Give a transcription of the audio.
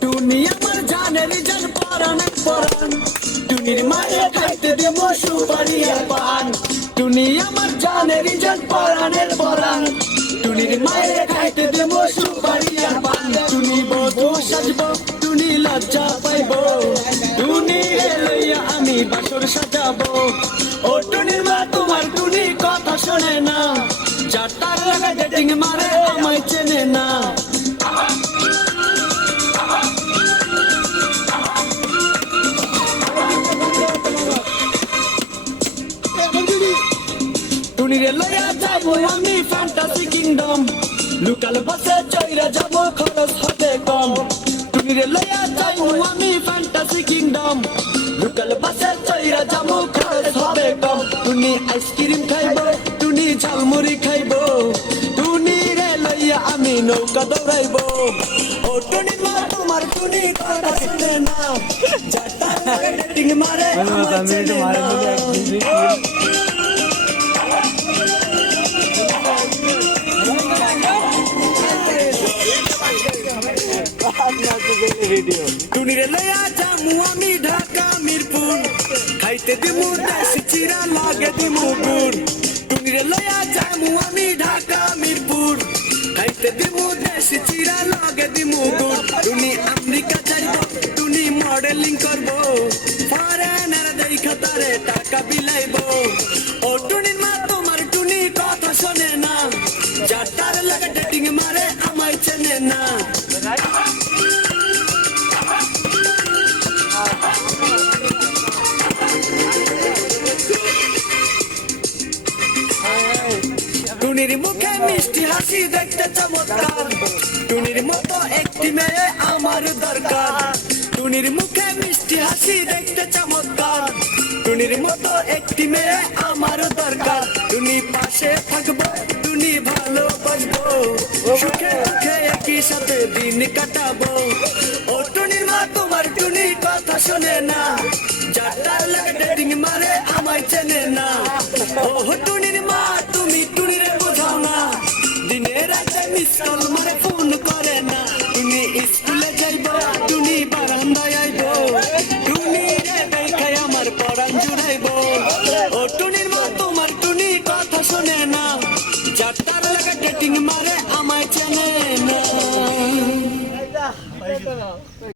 টুনি আমার জানের জান পরাণের পরাণ, টুনির মারে খাইতে দেব সুপারি আর পান। টুনি আমার জানের জান পরাণের পরাণ, টুনির মারে খাইতে দেব সুপারি আর পান। টুনি বধূ সাজব, টুনি লজ্জা পাইব, টুনি রে লইয়া আমি বাসর সাজাবো। ও টুনির মা তোমার টুনি কথা শোনে না, যার তার লাগা ডেটিং মারে আমায় চেনে না। টুনিরে লইয়া যাবো আমি ফ্যান্টাসি কিংডম, লোকাল বাসে চইরা যাবো খরচ হবে কম। টুনিরে লইয়া যাবো আমি ফ্যান্টাসি কিংডম, লোকাল বাসে চইরা যাবো খরচ হবে কম। টুনি আইসক্রিম খাইবো, টুনি ঝালমুড়ি খাইবো, টুনি রে লইয়া আমি নৌকা দৌড়াইবো। ও টুনি মা তোমার টুনি কথা শুনে না, যাটা লাগে ডেটিং মারে আমায় চেনে না। টুনিরে লইয়া যামু আমি ঢাকা মিরপুর, খাইতে দিমু দেশি চিরা লাগে দিমু গুড়। টুনিরে লইয়া যামু আমি ঢাকা মিরপুর, খাইতে দিমু দেশি চিরা লাগে দিমু গুড়। টুনি আমেরিকা যাইব, টুনি মডেলিং করব, ফরেনার দেখা তারে টাকা বিলাইব। ও টুনির মা তোমার টুনি কথা শোনে না, যার তার লাগে ডেটিং মারে আমায় চেনে না। টুনির মুখে মিষ্টি হাসি দেখতে চমৎকার, টুনির মতো একটি মেয়ে আমার দরকার। টুনির মুখে মিষ্টি হাসি দেখতে চমৎকার, টুনির মতো একটি মেয়ে আমার দরকার। টুনি পাশে থাকবো, টুনি ভালোবাসবো, সুখে দুঃখে একই সাথে দিন কাটাবো। ও টুনির মা তোমার টুনি কথা শোনে না, যারটা লাগে ডেটিং মারে আমায় চেনে না। ও টুনির মা তুমি টুনিরে বোঝাও না, দিনে রাতে মিস কল মারে ফোন করে না। টুনি